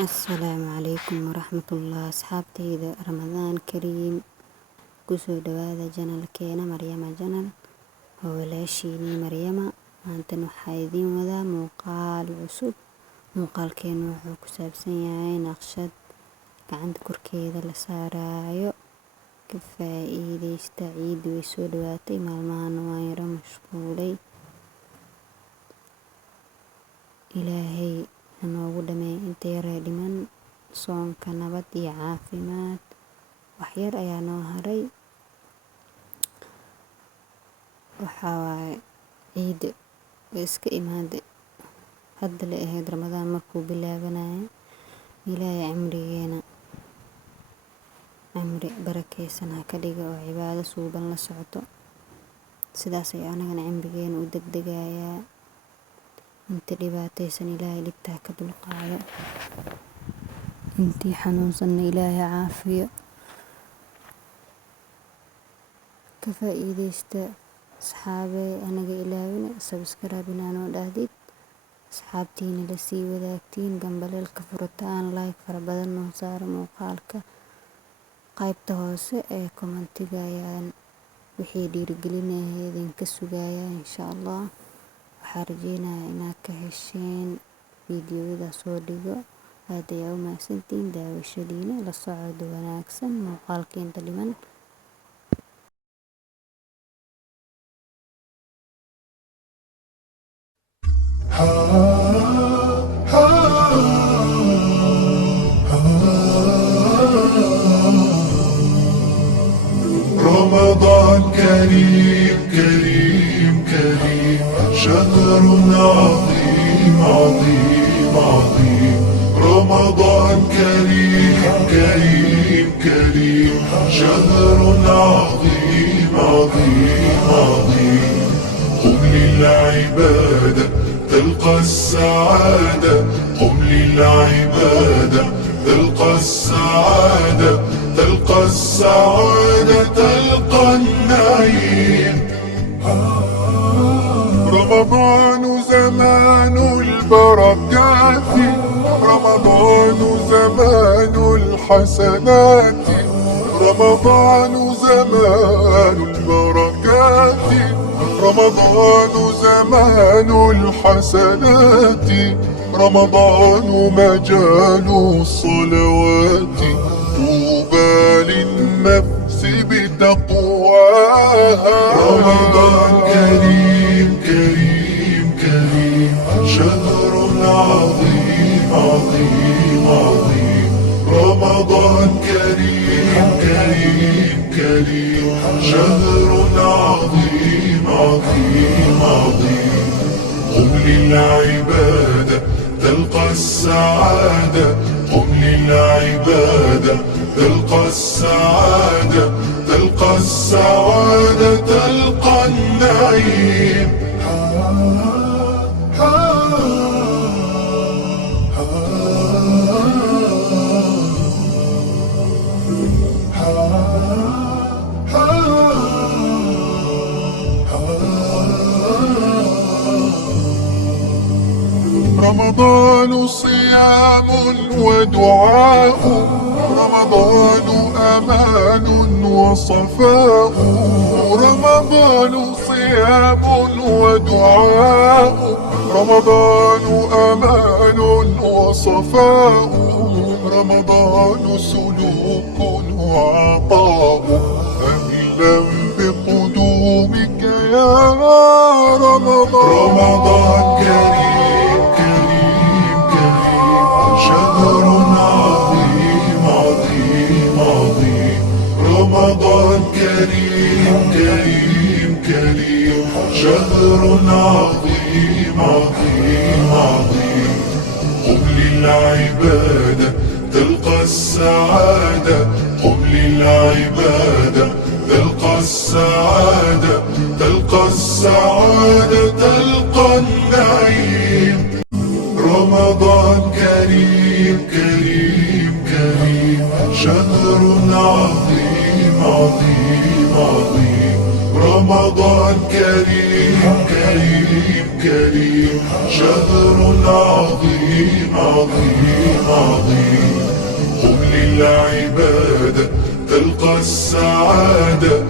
Asalaamu calaykum waraxmatullah asxaabteyda Ramadaan Kariim kusoo dhawaada janalkeena Maryama Janal oo walaashiinii Maryama maantan waxaa idiin wadaa muuqaal cusub. Muuqaalkeenu wuxuu ku saabsan yahay naqshad gacanta korkeeda la saarayo. Ka faa'iideysta, ciid way soo dhawaatay, maalmahan waan yara mashquulay. Ilaahay hanoogu dhameey inta yaree dhiman soonka, nabad iyo caafimaad. Wax yar ayaa noo haray. Waxaa waaye ciid way iska imaaday, hadda la ahayd Ramadaan markuu bilaabanayo. Ilaahay cimrigeena cimri barakeysan ha ka dhiga oo cibaado suuban la socoto. Sidaas ay anagana cimrigeena u degdegayaa. inta dhibaataysan Ilaahay dhibta ka dulqaado, intii xanuunsanna Ilaahay caafiyo. Ka faa'iideysta asxaabe, anaga ilaawina subscribe inoo dhahdid, asxaabtiina la sii wadaagtiin, gambaleelka furataan, like fara badan noo saaro muuqaalka. qaybta hoose ee commentiga ayaan wixii dhiirigelinaya idinka sugaya insha Allah. waxaan rajeynayaa inaad ka hesheen fiidiyowda soo dhigo. aad ayaa u mahadsantihiin daawashadiina. la socod wanaagsan muuqaalkeenta dhiman. رمضان كريم كريم كريم، شهر عظيم عظيم عظيم. رمضان كريم كريم كريم، شهر عظيم عظيم عظيم. قم للعبادة تلقى السعادة، قم للعبادة تلقى السعادة، تلقى السعادة تلقى النعيم. رمضان زمان البركات، رمضان زمان الحسنات، رمضان زمان البركات، رمضان زمان الحسنات، رمضان مجال الصلوات. طوبى للنفس بتقواها. رمضان كريم كريم كريم، شهر عظيم عظيم عظيم. رمضان كريم كريم كريم، شهر عظيم عظيم عظيم. قم للعبادة تلقى السعادة، قم للعبادة تلقى السعادة، تلقى السعادة تلقى النعيم. رمضان صيام ودعاء، رمضان أمان وصفاء، رمضان صيام ودعاء، رمضان أمان وصفاء، رمضان سلوك وعطاء. أهلا بقدومك يا رمضان. رمضان كريم كريم كريم، شهر عظيم عظيم عظيم. رمضان كريم كريم كريم، شهر عظيم عظيم عظيم. قم للعبادة تلقى السعادة، قم للعبادة تلقى السعادة، تلقى السعادة تلقى النعيم. رمضان كريم كريم كريم، شهر عظيم عظيم عظيم. رمضان كريم كريم كريم، شهر عظيم عظيم عظيم. قم للعبادة تلقى السعادة.